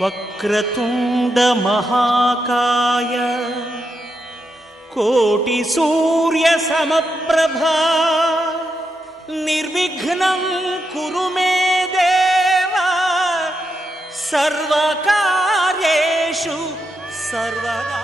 వక్రతుండ మహాకాయ కోటి సూర్య సమప్రభా నిర్విఘ్నం కురు మే దేవ సర్వకార్యేషు సర్వదా.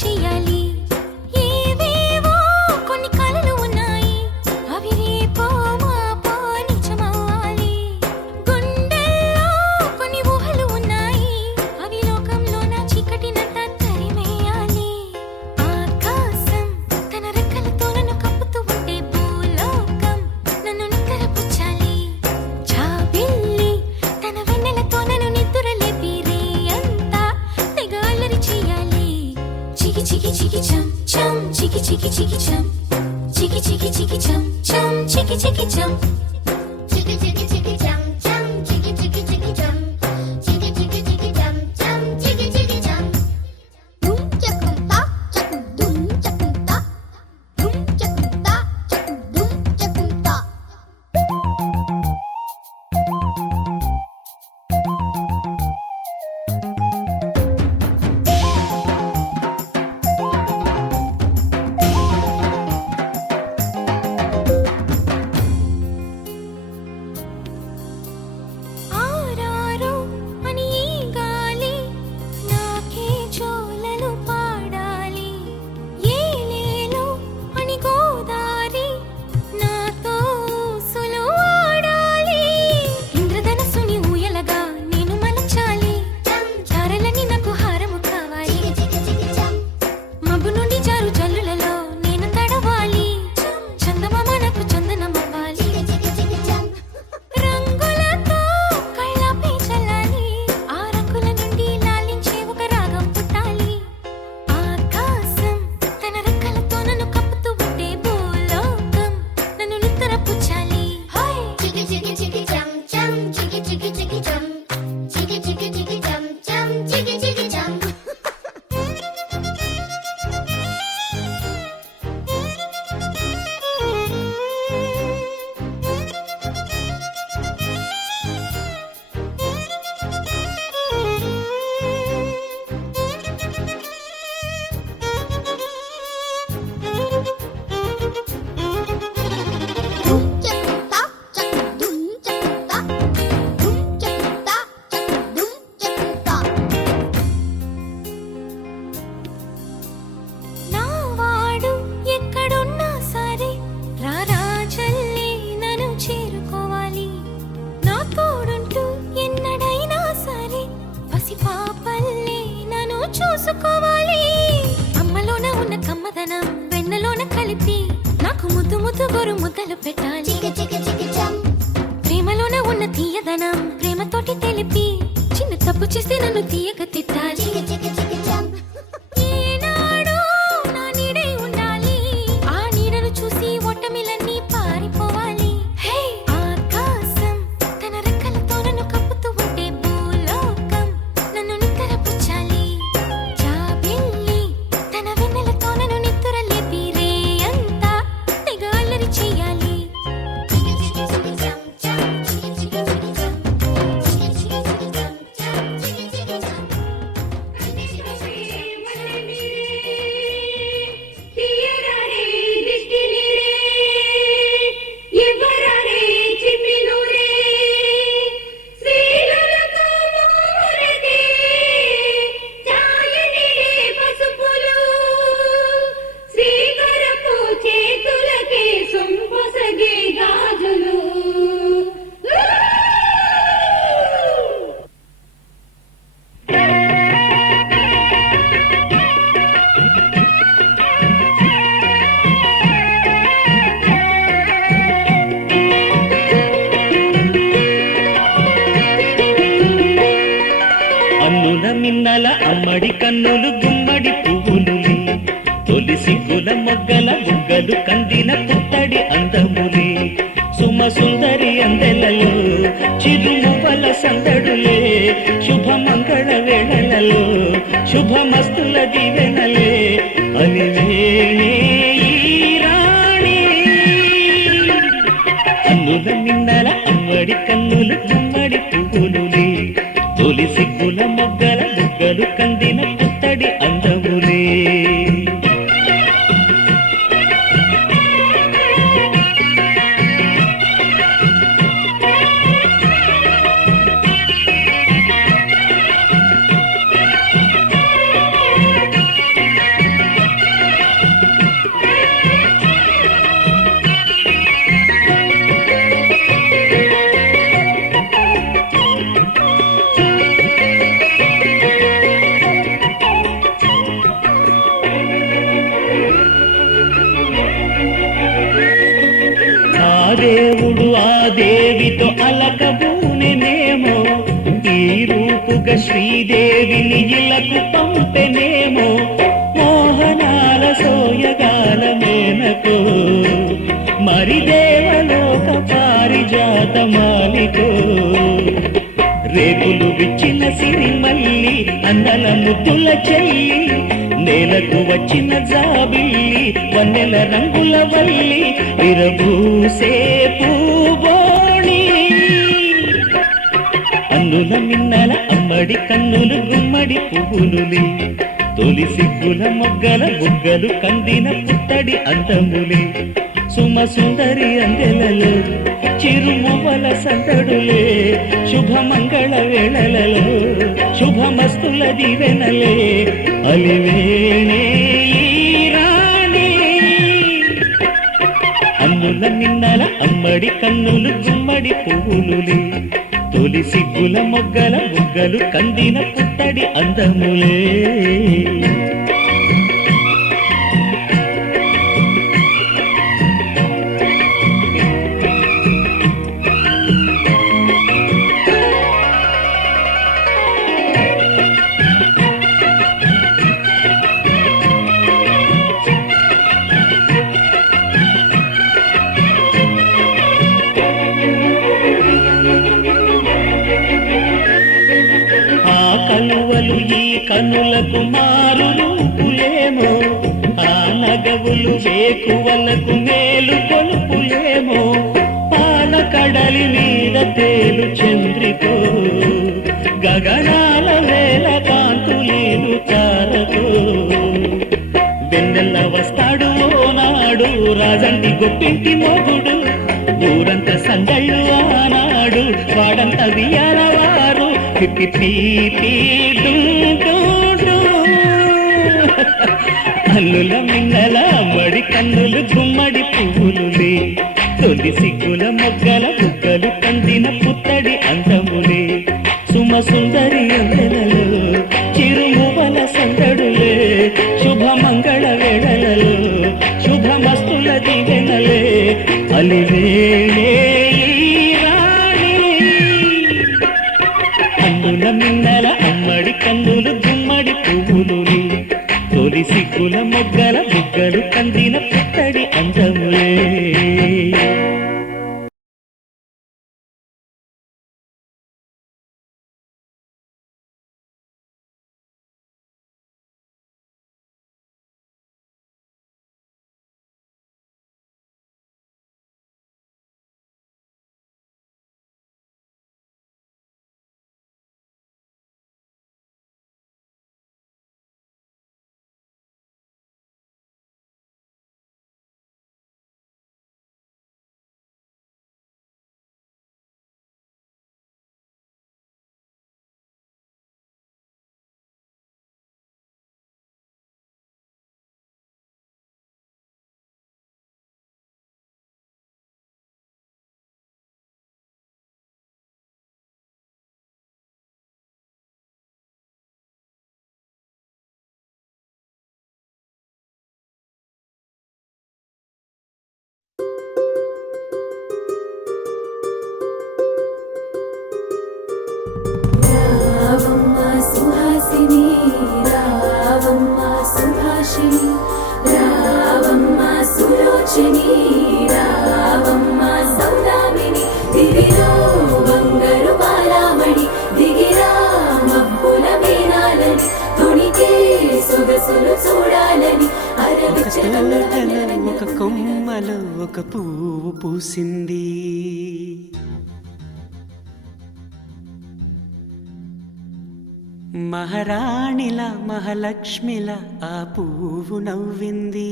చేయాలి ఏవేవో కొన్ని కలలు ఉన్నాయి చికి చికి చం చికి చికి చికి చం చం చికి చికి చం చికి చికి చికి చం చం చికి చికి చికి చం చికి చికి చికి చం చం చికి చికి చం డుమ్ చకుం తా చకుం డుమ్ చకుం తా డుమ్ చకుం తా చకుం డుమ్ చకుం తా చూసుకోవాలి అమ్మలోన ఉన్న కమ్మదనం వెన్నలోన కలిపి నాకు ముద్దు ముద్దు గోరు ముద్దలు పెట్టాలి ప్రేమలోన ఉన్న తీయదనం ప్రేమతోటి తెలిపి చిన్న తప్పు చేస్తే నన్ను తీయక తిట్టాలి ఏనాడో నా నీడై ఉండాలి ఆ నీడను చూసి ఓటమిలన్నీ పారిపోవాలి హే ఆకాశం తన రెక్కలతో నన్ను కప్పుతూ ఉంటే భూలోకం నన్ను నిద్రపుచ్చాలి జాబిల్లి తన వెన్నెలతో నన్ను నిద్ర లేపి రే అంతా తెగ అల్లరి చెయ్యాలి మిన్నల అమ్మడి కన్నులు గుమ్మడి పువ్వులులే తొలి సిగ్గుల మొగ్గల బుగ్గలు కందిన పుట్టడి అందములే సుమ సుందరి అందెలలో చిరుమువల సందడులే శుభమంగళ వేళలలో శుభమస్తుల దీవెనలే అలివేణే ఈ రాణి కన్నుల మిన్నల అమ్మడి కన్నులు గుమ్మడి పువ్వులులే తొలి సిగ్గుల మొగ్గల బుగ్గలు కందిన పుత్తడి అందములే దేవుడు ఆ దేవితో అలకబూనెనేమో ఈ రూపుగా శ్రీదేవిని ఇలకు పంపెనేమో మోహనాల సోయగాల రేకులు విచ్చిన సిరిమల్లి అందల ముద్దుల చెల్లి నేలకు వచ్చిన జాబిల్లి వన్నెల రంగుల వల్లి విరబూసే పూబోణి అన్నుల మిన్నల అమ్మడి కన్నులు గుమ్మడి పువ్వులులే తొలి సిగ్గుల మొగ్గల బుగ్గలు కందిన పుట్టడి అందములే సుమ సుందరి అందెలలో చిరుమువల సందడులే శుభమంగళ వేళలలో శుభమస్తుల దీవెనలే అలివేణే ఈ రాణి అన్నుల నిన్నల అమ్మడి కన్నులు గుమ్మడి పువ్వులులే తొలి సిగ్గుల మొగ్గల బుగ్గలు కందిన పుట్టడి అందములే కలువలు ఈ కనులకు మారు రూపులేమో ఆ నగవులు వేకువలకు మేలు కొలుపులేమో పాల కడలి మీద తేలు చంద్రికో గగనాల వేల కాంతులేను తారతో వెన్నెల్ల వస్తాడు నాడు రాజంటి గొప్పింటి మొగుడు ఊరంత సందళ్ళు ఆనాడు వాడంత వియాలవారు అల్లుల మిన్నల మడి కన్నులు గుమ్మడి పువ్వులులే తొలి సిగ్గుల మొగ్గల బుగ్గలు కందిన పుత్తడి అందములే సుమ సుందరి అందెలలో చిరుమువల సందడులే శుభమంగళ వేళలలో శుభమస్తుల దీవెనలే అలివేణే మిన్నల అమ్మడి కన్నులు గుమ్మడి పువ్వులులే తొలి సిగ్గుల మొగ్గల బుగ్గలు కందిన పుట్టడి అందములే ఒక కొమ్మలో ఒక పువ్వు పూసింది మహారాణిల మహాలక్ష్మిల ఆ పువ్వు నవ్వింది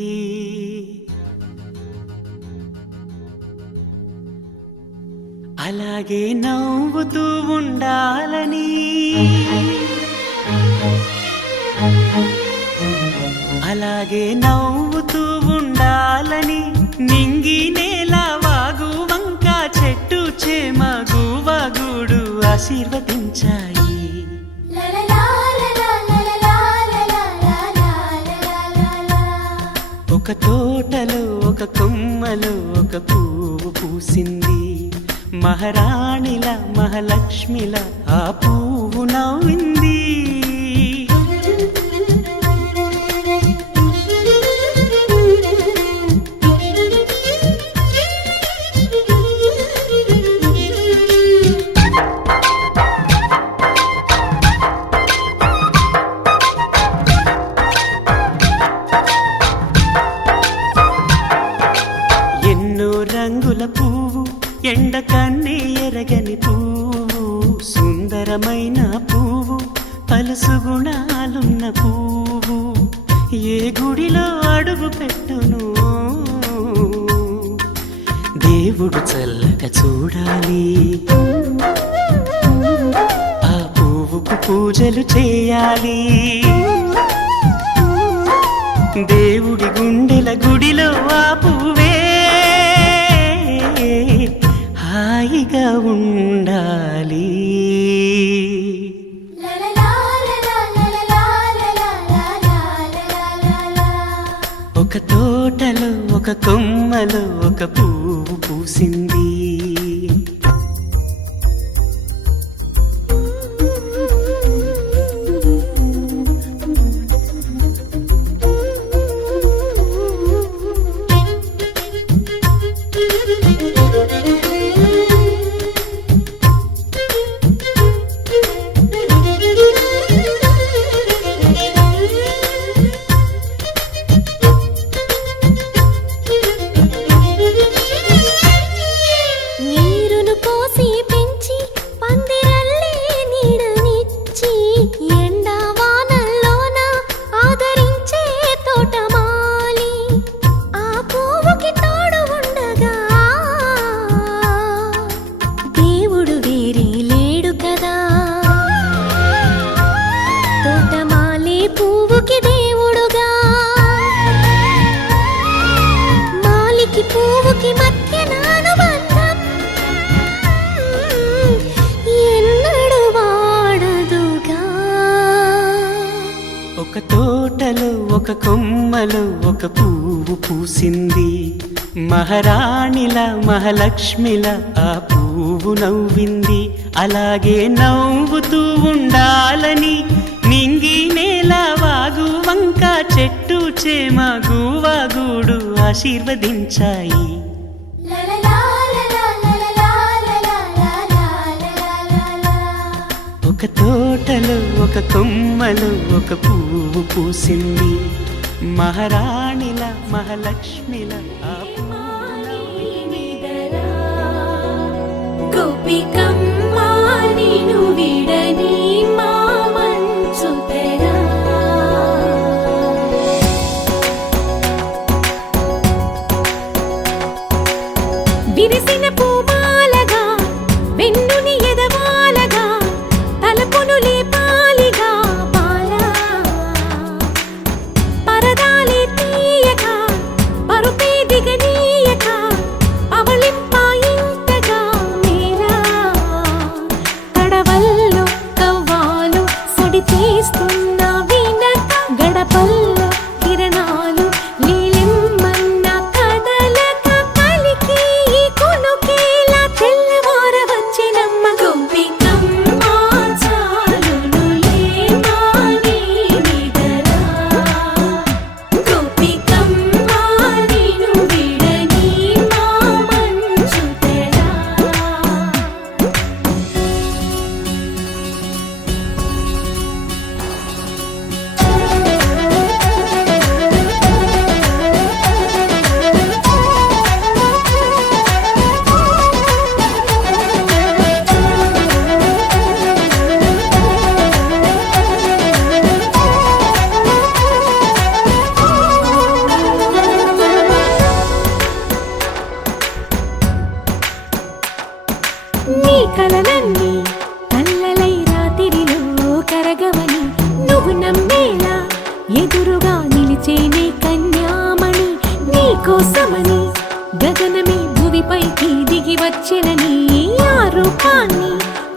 అలాగే నవ్వుతూ ఉండాలని అలాగే నవ్వుతూ ఉండాలని నింగి నేల వాగు వంక చెట్టు చేమ గువగుడు ఆశీర్వదించాయి ఒక తోటలో ఒక కొమ్మలో ఒక పువ్వు పూసింది మహారాణిల మహాలక్ష్మిల ఆ పువ్వు నవ్వింది పువ్వు, పలుసు గుణాలున్న పువ్వు, ఏ గుడిలో అడుగు పెట్టును దేవుడు చల్లగా చూడాలి. ఆ పువ్వుకు పూజలు చేయాలి. దేవుడి గుండెల గుడిలో ఆ పువ్వే హాయిగా ఉండాలి. ఒక తోటలో ఒక కొమ్మలో ఒక పువ్వు పూసింది. నీరును పోసి పెంచి పందిరల్లే నీడనిచ్చి ఎండా వానల్లోన ఆదరించే తోటమాలి ఆ పువ్వుకి తోడు ఉండగా దేవుడు వేరే లేడు కదా. తోటమాలి పువ్వుకి దేవుడుగా, మాలికి పువ్వుకి మధ్య అనుబంధం ఎన్నడు వాడదుగా. ఒక తోటలో ఒక కొమ్మలో ఒక పువ్వు పూసింది. మహారాణిలా మహాలక్ష్మిలా ఆ పువ్వు నవ్వింది. అలాగే నవ్వుతూ ఉండాలని నింగి నేల వాగు వంక చెట్టు చేమ గువాగూడు ఆశీర్వదించాయి. ఒక తోటలో ఒక కొమ్మలో ఒక పువ్వు పూసింది. మహారాణిలా మహాలక్ష్మిలా ఆ గోపికమ్మ నిను విడని మా మంచు తెరా. విరిసిన పూమాలగా వెన్నుని ఎదవాలగా తలపును లేపాలిగా పాలా పరదాలే తీయక పరుపే దిగనీయక పవళింపాయింతగా మేరా తడవల్లో కవ్వాలు సడి చేస్తున్న వీణత గడపల్లో కిరణాలు నీలిమ్మన్న కదలక కలికి కొనుకేలా తెల్లవార వచ్చినమ్మ. గోపికమ్మ చాలునులే మాని నిదరా. గోపికమ్మ నిను విడని మా మంచు తెరా. నీ కలలన్నీ కల్లలై రాత్రిలో కరగవని నువ్వు నమ్మేలా ఎదురుగా నిలిచేనే కన్యామణి. నీ కోసమని గగనమే భువిపైకి దిగి వచ్చినని ఆ రూపాన్ని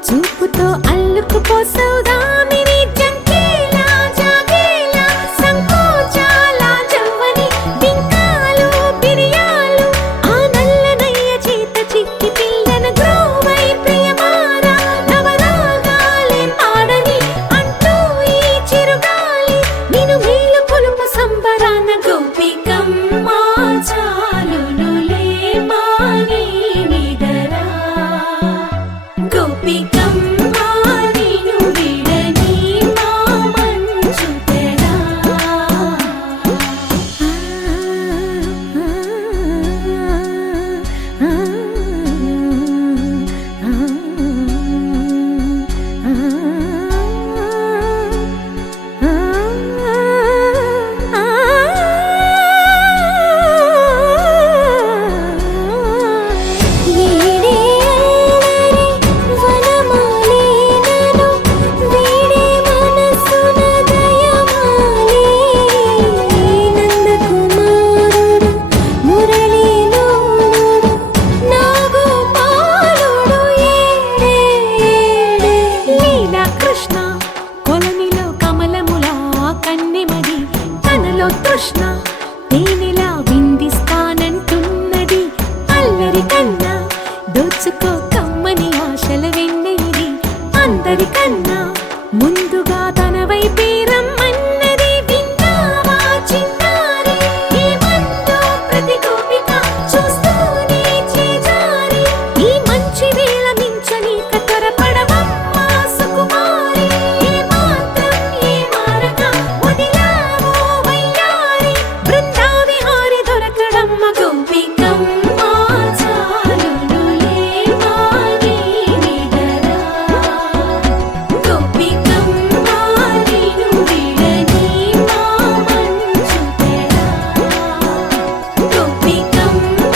చూపుతో అల్లుకుపోసౌదామిని. జంకేలా జాగేలా సంకోచాల జవ్వని బింకాలు బిరియాలు ఆ నల్లనయ్య చేత చిక్కి పిల్లన గ్రోవై ప్రియమారా నవరాగాలే పాడని అంటూ ఈ చిరుగాలి నిను మేలు కొలుపు సంబరాన. గోపికమ్మ చాలునులే మాని నిదరా. గోపికమ్మ నిను విడని ముందుగా తన వైపే రమ్మన్నది విన్నావా చిన్నారి ఏమందో ప్రతి గోపిక చూస్తూనే చేజారి ఈ మంచి వేళ మించని కతరపడవమ్మా సుకుమారి ఏ మాత్రం ఏ మారక వదిలావో వయ్యారి బృందావిహారి దొరకడమ్మ గోపికమ్మ చాలునులే మాని నిదరా గోపికమ్మ నిను విడని మా మంచు తెరా గోపికమ్మ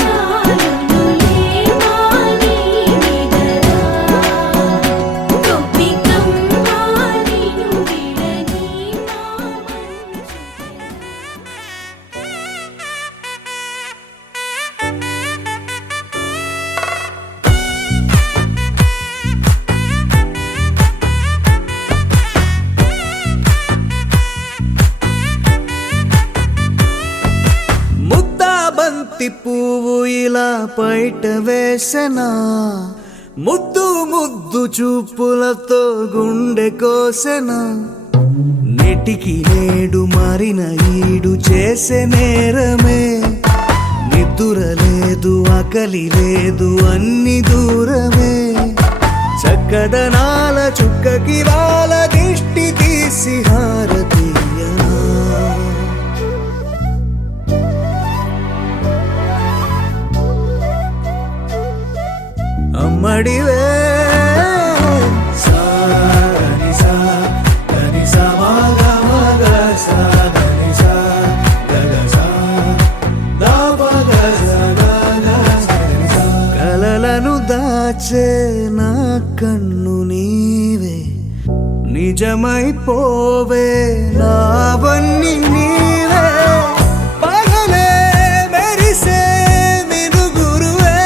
చాలునులే మాని నిదరా గోపికమ్మ నిను విడని మా ముద్దా బంతి పువ్వు ఇలా బయట వేసెనా ముద్దు ముద్దు చూపులతో గుండె కోసెనా నెటికి నేడు మారిన ఈడు చేసే నేరమే నిద్ర లేదు ఆకలి లేదు అన్ని దూరమే చక్కదనాల చుక్కకి వాళ్ళ దిష్టి తీసి హారతీయనా అమ్మడివే కలలను దాచే నా కన్ను నీవే నిజమైపోవే నావన్నీ నీవే పగలే మెరిసే మినుగురువే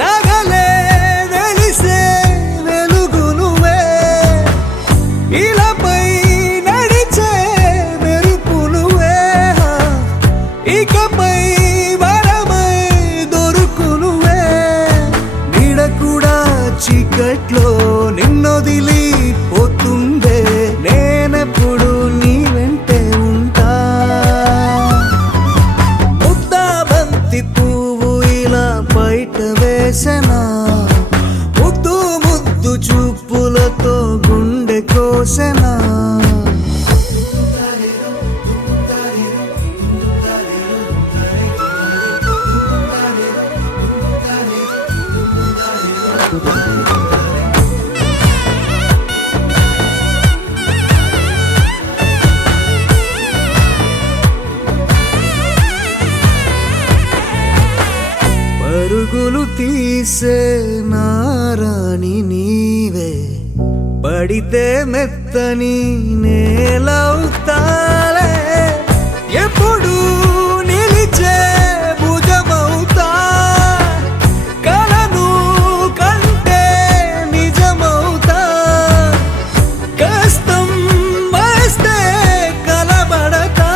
నగలే వెలిసే వెలుగునువే ఇలాపై నడిచే మెరుపునువే ఇకపై వరమై దొరుకునువే నీడ కూడా చీకట్లో నిన్నొదిలి పోతుందే నేనెప్పుడు నీ వెంటే ఉంటా ముద్దా బంతి పువ్వు ఇలా బయట వేసెనా ముద్దు ముద్దు చూపులతో గుండె కోసెనా పరుగులు తీసే నారాణి నీవే పడితే మెత్తని నేలవుతాలే ఎప్పుడు నిలిచే భుజమవుతా కలను కంటే నిజమవుతా కష్టం వస్తే కలబడతా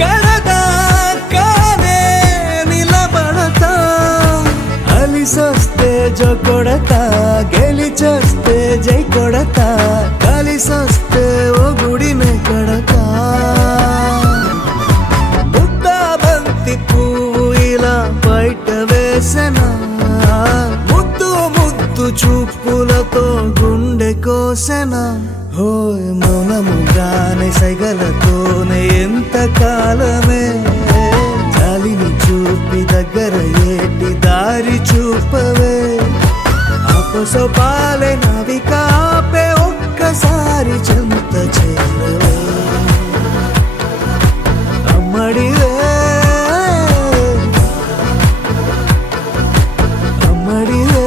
కడదాకానే నిలబడతా అలిసొస్తే జో కొడతా గెలిచొస్తే జై కొడతా కలిసొస్తే ఓ గుడినే కడతా ముద్దా బంతి పువ్వు ఇలా బయట వేసెనా ముద్దు ముద్దు చూపులతో గుండె కోసెనా హోయ్ మౌనముగానే సైగలతోనే ఎంత కాలమే జాలిని చూపి దగ్గర ఏటి దారి చూపవే అపసోపాలే నవిక ఆపే ఒక్కసారి చెంత చేరవే అమ్మడివే అమ్మడివే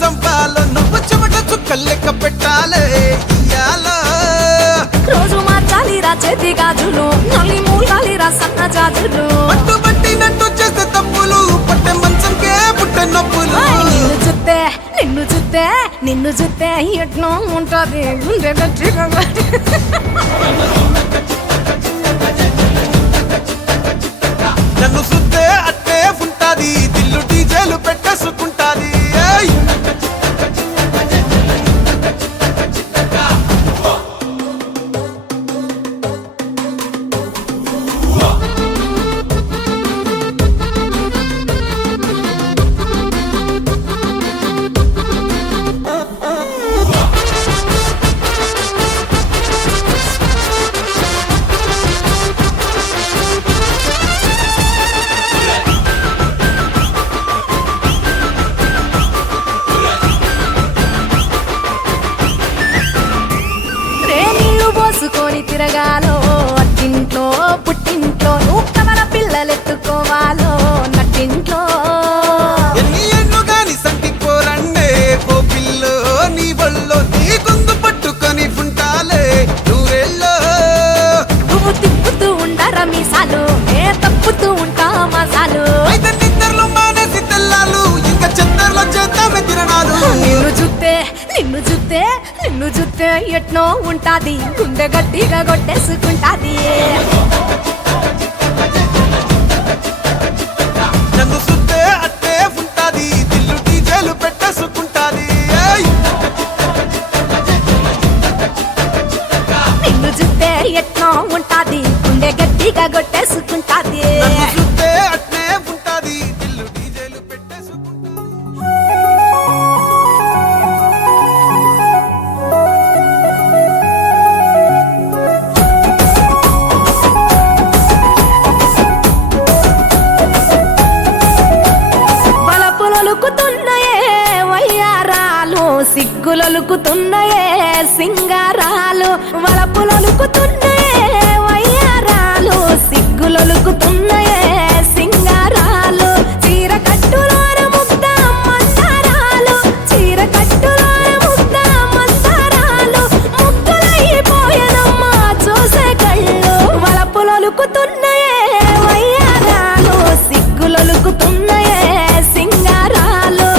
చంపాలో నువ్వు చెమట చుక్కలు లెక్క పెట్టాలే ఇయ్యాలో. రోజు మార్చాలిరా చేతి గాజులు నల్లి మూలాలిరా సన్న జాజులు పట్టు పట్టినట్టు చేస్తే తప్పులు పట్టే మంచంకే పుట్టే నొప్పులు. నిన్ను చూస్తే ఎట్నో ఉంటది గుండె గట్టిగా నన్ను సుత్తే అట్టే ఉంటాది దిల్లు డీజేలు పెట్టేసుకుంటాది. ఏయ్! పోసుకొని తిరగాలో అట్టింట్లో పుట్టింట్లో నువ్వు కవల పిల్లలెత్తుకోవాలో నట్టింట్లో. ఎన్ని ఎన్ను గాని సంటి పోరండే పో పిల్లో నీ వల్లో నీ గొంతు పట్టుకొని ఉంటాలే నూరెల్లో. నువ్వు తిప్పుతూ ఉండరా మీసాలు ఏ తప్పుతూ ఉంటా మసాలు. అయితే నిద్రలో మానేసి తెల్లాలు ఇంకా చెత్తర్లో చేద్దామే తిరణాలు. నిన్ను చూస్తే ఎట్నో ఉంటాది గుండె గట్టిగా కొట్టేసుకుంటాది. నన్ను సుత్తే అట్టే ఉంటాది దిల్లు డీజేలు పెట్టేసుకుంటాది. ఏయ్! నిన్ను చూస్తే ఎట్నో ఉంటాది గుండె గట్టిగా కొట్టేసుకుంటాది. నన్ను సుత్తే అట్టే ఉంటాది దిల్లు డీజేలు పెట్టేసుకుంటాది. సిగ్గులొలుకుతున్నాయే సింగారాలు వలపులొలుకుతున్నాయే వయ్యారాలు సిగ్గులొలుకుతున్నాయే సింగారాలు. చీర కట్టులోన ముద్ద మందారాలు చీర కట్టులోన ముద్ద మందారాలు ముగ్గులైపోయానమ్మా చూసే కళ్ళు. వలపులొలుకుతున్నాయే వయ్యారాలు సిగ్గులొలుకుతున్నాయే సింగారాలు.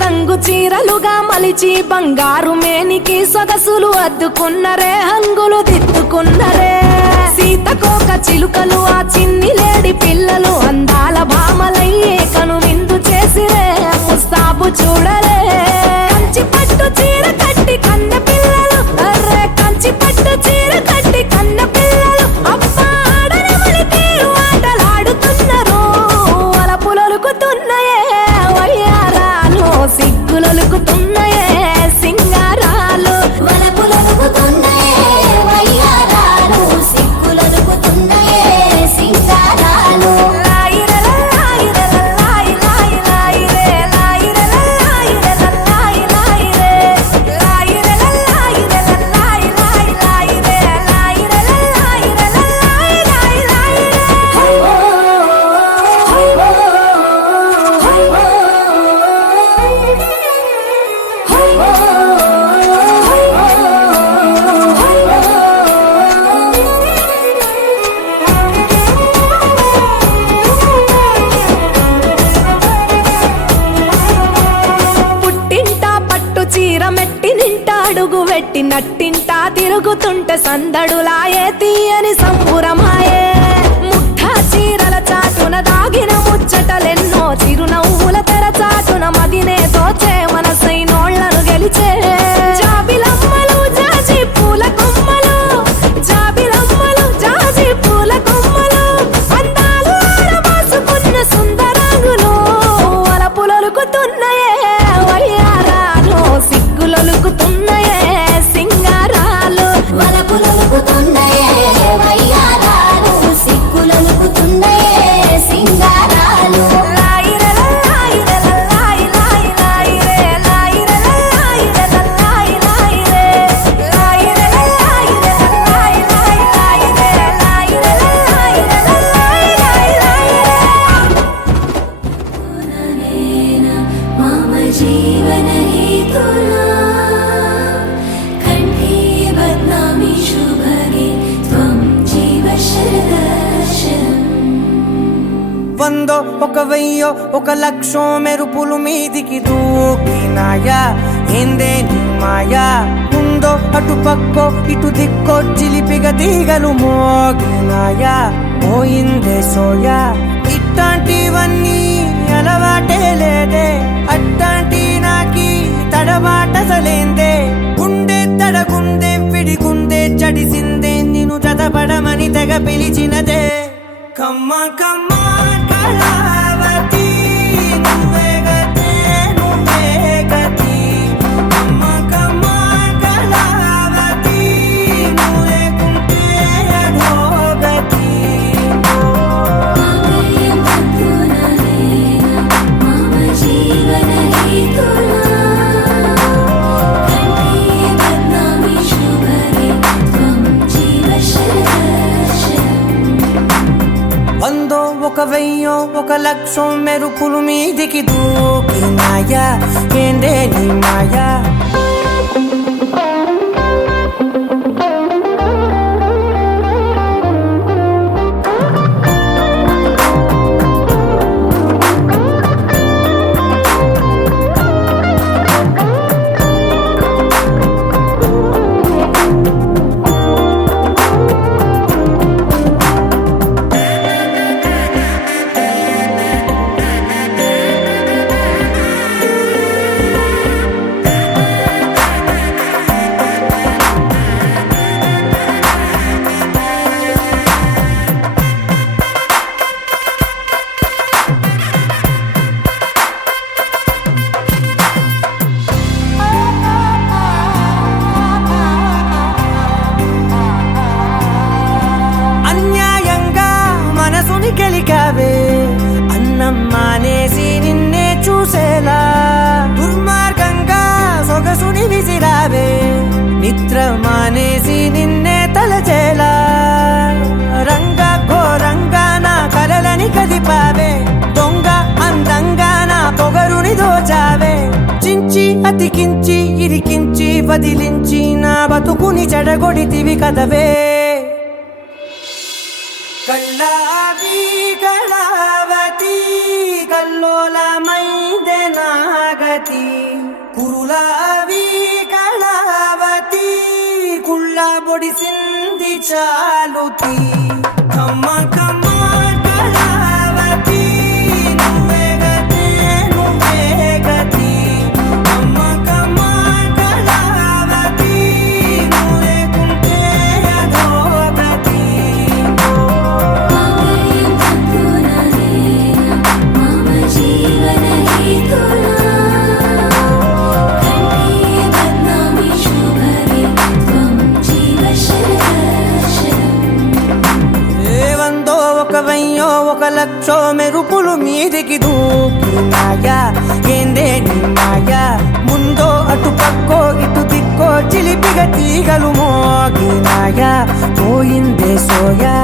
రంగు చీరలుగా మలిచి బంగారు మేనికి సొగసులు అద్దుకున్నరే హంగులు దిద్దుకున్నరే. సీతకోక చిలుకలు ఆ చిన్ని లేడి పిల్లలు అందాల భామలయ్యే కను విందు చేసిరే ముస్తాబు చూడలే. కంచి పట్టు చీర కట్టి కన్న పిల్లలు అర్రే కంచి పట్టు చీర కట్టి కన్న పిల్లలు అబ్బా ఆడని మలి తీరు ఆటలాడుతున్నారు. వలపులొలుకుతున్నాయే వయ్యారాలు సిగ్గులొలుకుతున్నాయే సింగారాలు. వలపులొలుకుతున్నాయే వయ్యారాలు సిగ్గులొలుకుతున్నాయే సింగారాలు. అడుగు వెట్టి నట్టింటా తిరుగుతుంటే సందడులాయే తీయని సంపురమాయే. ముఠా చీరల చాటున దాగిన ముచ్చటలెన్నో చిరునవ్వుల తెర చాటున మదినే తోచే మనసైనోళ్లను గెలిచే. జాబిలమ్మలు జాజి పూల కొమ్మలు జాబిలమ్మలు జాజి పూల కొమ్మలు అందాలు ఆడవాసుకున్న సుందరాంగులు వలపులొలుకుతున్నాయే వయ్యారాలు సిగ్గులు जीवन हेतुना कंठे बध्नामि शुभगे त्वं जीव शरदर्शनम् వందో ఒక వెయ్యో ఒక లక్షో మెరుపులు మీదికి దూకినాయా ఏందే నీ మాయా ఉందో అటు పక్కో ఇటు దిక్కో చిలిపిగ తీగలు మోగినాయా పోయిందే సోయా ఇట్లాంటివన్నీ అలవాటే లేదే అట్లాంటి నాకి తడబాటసలేందే గుండె తడగుందే విడిగుందే చడిసిందే నిన్ను చదపడమని తెగ పిలిచినదే కమ్మ కమ్మ కళావతి నువ్వే గతే నువ్వే గతి కమ్మ కమ్మ కళావతి నువ్వు లేకుంటే అధోగతి मामयं बन्धुना मम जीवन हेतुना कंठे बध्नामि शुभगे त्वं जीव शरदर्शनम् వందో ఒక వెయ్యో ఒక లక్షో మెరుపులు మీదికి దూకినాయా ఏందే నీ మాయా అన్యాయంగా మనసుని గెలికావే అన్నం మానేసి నిన్నే చూసేలా దుర్మార్గంగా సొగసుని విసిరావే నిద్ర మానేసి నిన్నే తలచేలా రంగ ఘోరంగా నా కలలని కదిపావే దొంగ అందంగా నా పొగరుని దోచావే చించి అతికించి ఇరికించి వదిలించి నా బతుకుని చెడగొడితివి కదవే కళ్ళావి కళావతి కల్లోలమైందే నాగతి కురులావి కళావతి కుళ్ళ బొడిసింది చాలుతి కమ్మ కమ్మ కళావతి నువ్వే గతే నువ్వే గతి కమ్మ కమ్మ కళావతి నువ్వు లేకుంటే అధోగతి मामयं बन्धुना मम जीवन हेतुना कंठे बध्नामि शुभगे त्वं जीव शरदर्शनम् వందో ఒక వెయ్యో ఒక లక్షో మెరుపులు మీదికి దూకినాయా ఏందే నీ మాయా ముందో అటు పక్కో ఇటు దిక్కో చిలిపిగ తీగలు మోగినాయా పోయిందే సోయా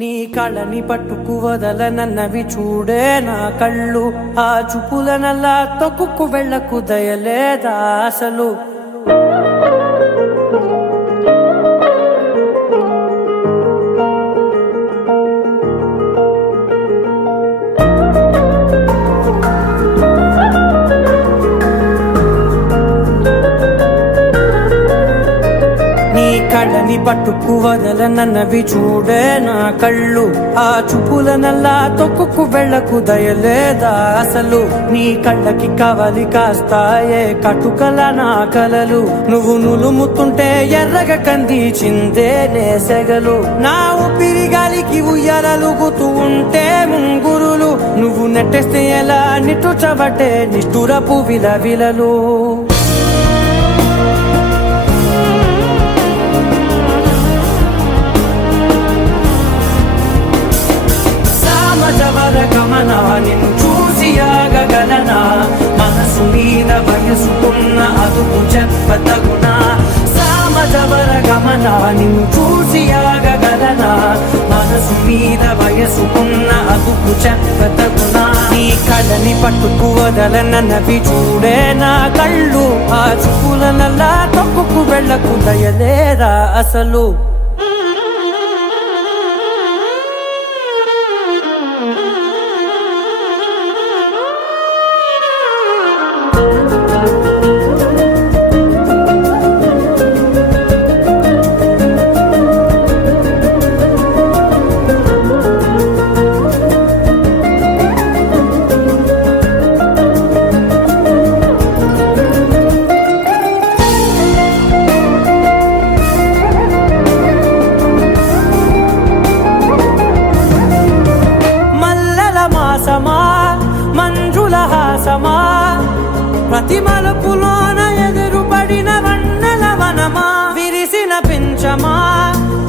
నీ కళ్ళని పట్టుకు వదలనన్నవి చూడే నా కళ్ళు ఆ చూపులనల్లా తొక్కుకు వెళ్ళకు దయలేదా అసలు కళ్ళని పట్టుకు వదలనన్నవి చూడే నా కళ్ళు ఆ చూపులనల్లా తొక్కుకు వెళ్ళకు దయలేదా అసలు నీ కళ్ళకి కవలి కాస్తాయే కటుకల నా కలలు నువ్వు నులుముతుంటే ఎర్రగ కందిచిందే నేసెగలు నా ఊపిరి గాలికి ఉయ్యాలలుగుతూ ఉంటే ముంగురులు నువ్వు నెట్టేస్తే ఎలా నిట్టుచబట్టే నిష్ఠురపు విలవిలలు గమన నిన్ను చూసి ఆగగలనా మనసు మీద భయం వయసుకున్న అదుపు చెప్పతగునా సామజవర గమన నిన్ను చూసి ఆగగలనా మనసు మీద వయసుకున్న అదుపు చెప్పతగునా నీ కళ్ళని పట్టుకు వదలనవి చూడే నా కళ్ళు ఆ చూపులనల్లా తప్పుకు వెళ్ళకు దయలేరా అసలు మంజుల హాసమా ప్రతి మలుపులోన ఎదురుపడిన వన్నెల వనమా విరిసిన పించమా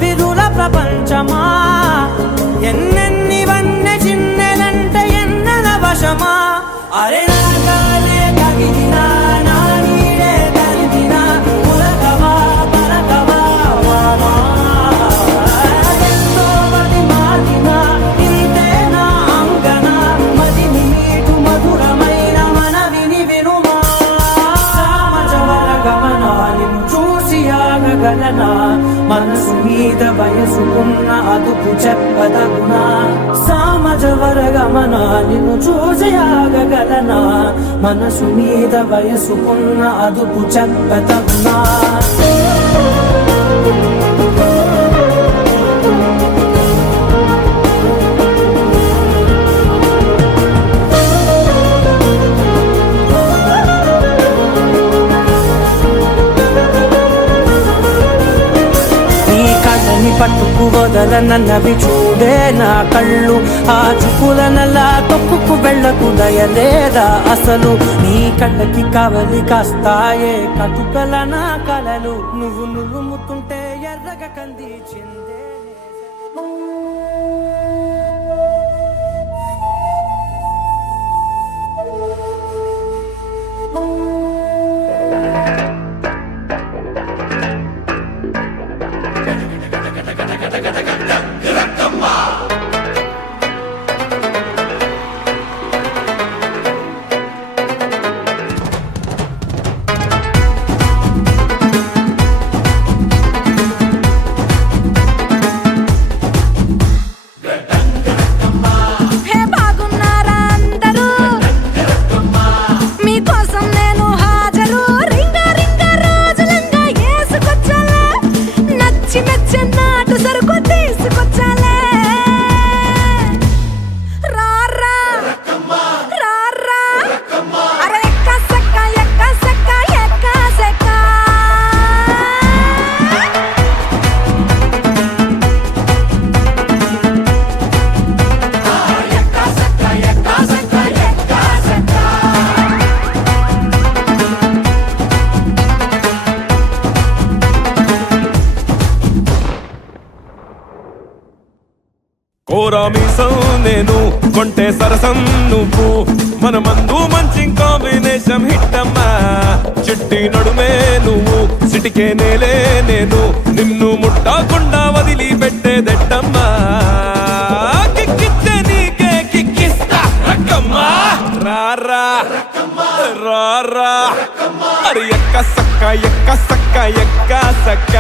విరుల ప్రపంచమా ఎన్నెన్ని వన్నె చిన్నెలంటే ఎన్నెల వశమా అరే నాగాలే కగిదినా నా నీడే తరిదినా పులకవా పలకవా వామా ఎంతో మది మాదినా ఇంతే నా అంగన మదిని మీటు మధురమైన మనవిని వినుమా సామజవర గమన నిన్ను చూసి ఆగగలనా మనసు మీద వయసుకున్న అదుపు చెప్పదగునా సామజవర గమన నిన్ను చూసి ఆగగలనా మనసు మీద వయసుకున్న అదుపు చెప్పదగునా పట్టుకు వదలనన్నవి చూడే నా కళ్ళు ఆ చూపులనలా తొక్కుకు వెళ్ళకు దయలేదా అసలు నీ కళ్ళకి కావలి కాస్తాయే కటుకల నా కలలు నువ్వు నులుముతుంటే ఎర్రగ కంది చిందే కోరామీసం నేను కొంటే సరసం నువ్వు మన మందు మంచి కాంబినేషన్ హిట్టమ్మా చిట్టి నడుమే నువ్వు సిటికే నేలే నేను నిన్ను ముట్టకుండా వదిలి పెట్టేదెట్టమ్మా కిక్కిచ్చే నీకే కిక్కిస్తా రక్కమ్మా రారా రారా అరే ఎక్క సక్క ఎక్క సక్క ఎక్క సక్క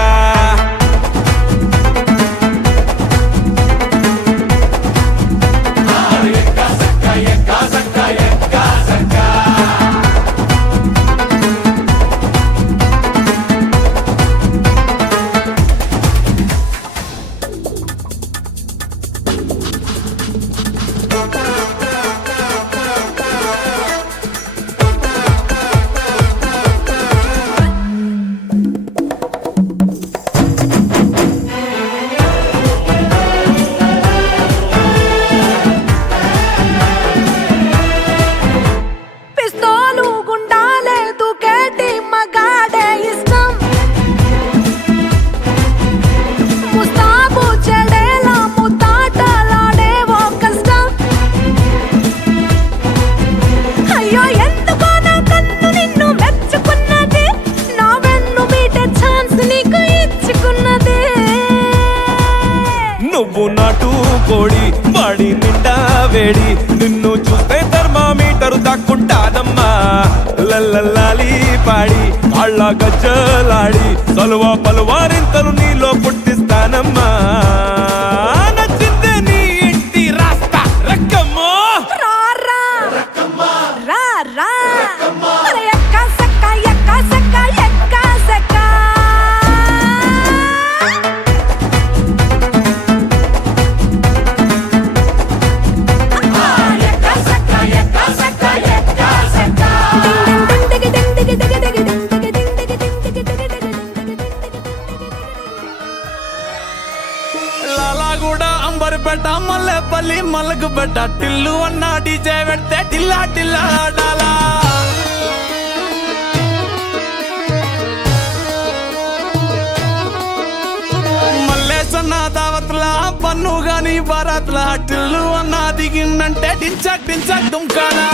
లల్లాలి పాడి కాళ్ళ గజ్జలాడి సలువా పలువారింతలు నీలో పుట్టిస్తానమ్మా నచ్చిందే నీ ఇంటి రాస్తా రక్కమ్మో రా రా రా రా అరే ఎక్క సక్క ఎక్క సక్క ఎక్క సక్క లాలాగూడ అంబర్పేట మల్లెపల్లి మలకపేట టిల్లు అన్న డీజే పెడితే టిల్లా టిల్లా ఆడాలా మల్లేసన్న దావత్ల పన్ను గాని బారాత్ల టిల్లు అన్న దిగిందంటే టించక్ టించక్ దుంకాలా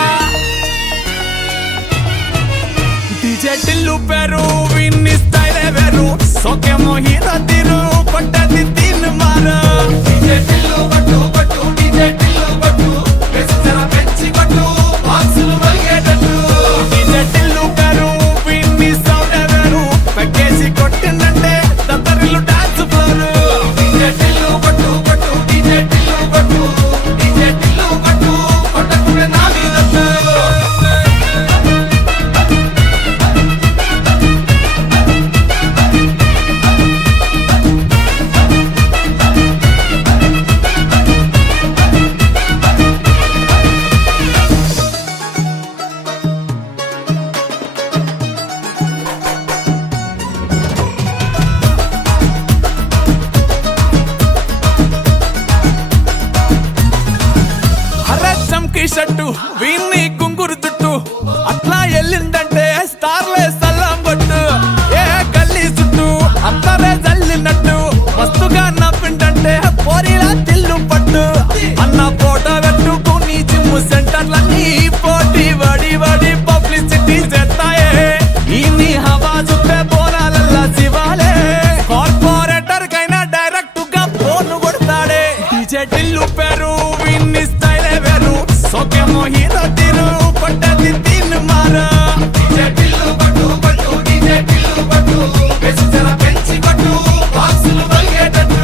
డీజే టిల్లు పేరు విన్ని స్టైలే వేరు సోకేమో హీరో తీరు పట్టది తీన్ మారు డీజే టిల్లు పట్టు పట్టు డీజే టిల్లు పట్టు వెచ్చన పెంచి పట్టు బాక్సులు వలిగేటట్టు డీజే టిల్లు పేరు విన్ని సౌండ్ వేరు పెక్కేసి కొట్టిందంటే దత్తరిల్లు డాన్స్ ఫ్లోరు డీజే టిల్లు పట్టు పట్టు డీజే టిల్లు పట్టు డీజే టిల్లు పట్టు కొట్టకునే నా మీద షట్టు వీన్ని కుంగురు చుట్టూ అట్లా ఎల్లిందంటే స్టార్లే సల్లం కొట్టు ఏ గల్లీ చుట్టూ అత్తరే జల్లినట్టు మస్తుగా నవ్విందంటే పోరిలా తిల్లు పట్టు అన్న ఫోటో పెట్టుకుని జిమ్ సెంటర్లన్నీ పోటీ వడి వడి పబ్లిసిటీ చేస్తాయే ఈ నీ హవా చూపే బోనాలల్లా శివాలే కార్పొరేటర్ కైనా డైరెక్ట్ గా ఫోన్ కొడతాడే డీజే టిల్లు పేరు విన్ని స్టైలే వేరు సోకేమో హీరో తీరు పట్టది తీన్ మారు డీజే టిల్లు పట్టు పట్టు డీజే టిల్లు పట్టు వెచ్చన పెంచి పట్టు బాక్సులు వలిగేటట్టు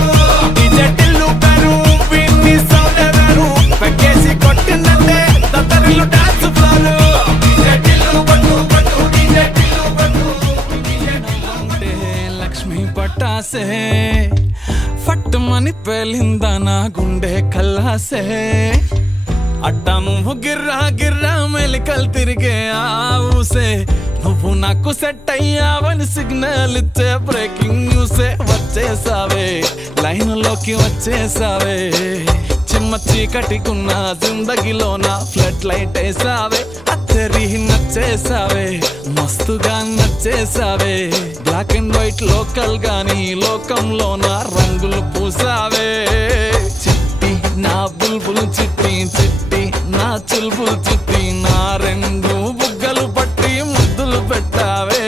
డీజే టిల్లు పేరు విన్ని సౌండ్ వేరు పెక్కేసి కొట్టిందంటే దత్తరిల్లు డాన్స్ ఫ్లోరు డీజే టిల్లు పట్టు పట్టు డీజే టిల్లు పట్టు డీజే టిల్లు లక్ష్మీ పట్టాసే ఫట్టుమని పేలిందా నా గుండె కల్లాసే అట్టా నువ్వు గిర్రా గిర్రా మెలికలు తిరిగే ఆవుసే నువ్వు నాకు సెట్ అయ్యావని సిగ్నల్ ఇచ్చే బ్రేకింగ్ న్యూసే వచ్చేసావే లైన్ లోకి వచ్చేసావే చిమ్మ చీకటికున్న జిందగీలో నా ఫ్లడ్ లైట్ వేసావే అత్తరి నచ్చేసావే మస్తుగా నచ్చేసావే బ్లాక్ అండ్ వైట్ లోకల్ గాని లోకంలో నా రంగులు పూసావే చిట్టి నా బుల్బుల్ చిట్టి చిట్టి నా చుల్బుల్ చిట్టి నా రెండు బుగ్గలు పట్టి ముద్దులు పెట్టావే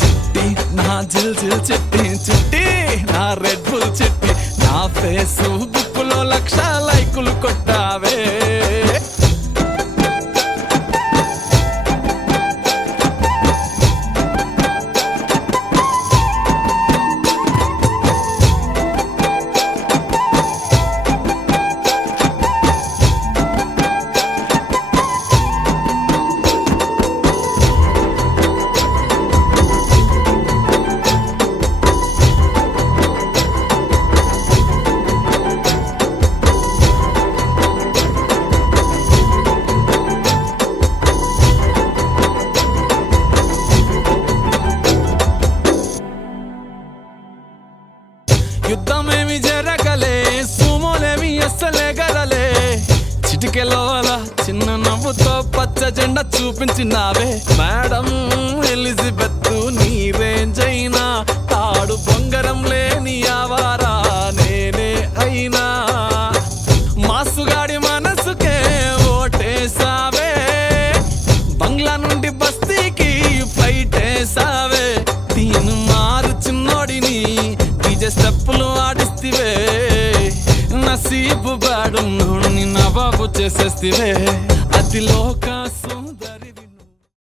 చిట్టి నా జిల్ జిల్ చిట్టి చిట్టి నా రెడ్ బుల్ చిట్టి నా ఫేస్బుక్ లో 1,00,000 లైకులు కొట్టావే యుద్ధమేమి జరగలే సుమోలేమి అస్సలే గదలే చిటికెలోల చిన్న నవ్వుతో పచ్చ జెండా చూపించినావే మేడం ఎలిజబెత్ నీ రేంజ్ అయినా తాడు బొంగరం లేని ఆవారా నేనే అయినా మాసుగాడి మనసుకే ఓటేసావే బంగ్లా నుండి బస్తీకి ఫ్లైట్ వేసావే తీను మారు చిన్నోడిని డీజే స్టెప్పులు ఆడిస్తివే నసీబు బాడు నవాబు చేసేస్తివే అతి లోక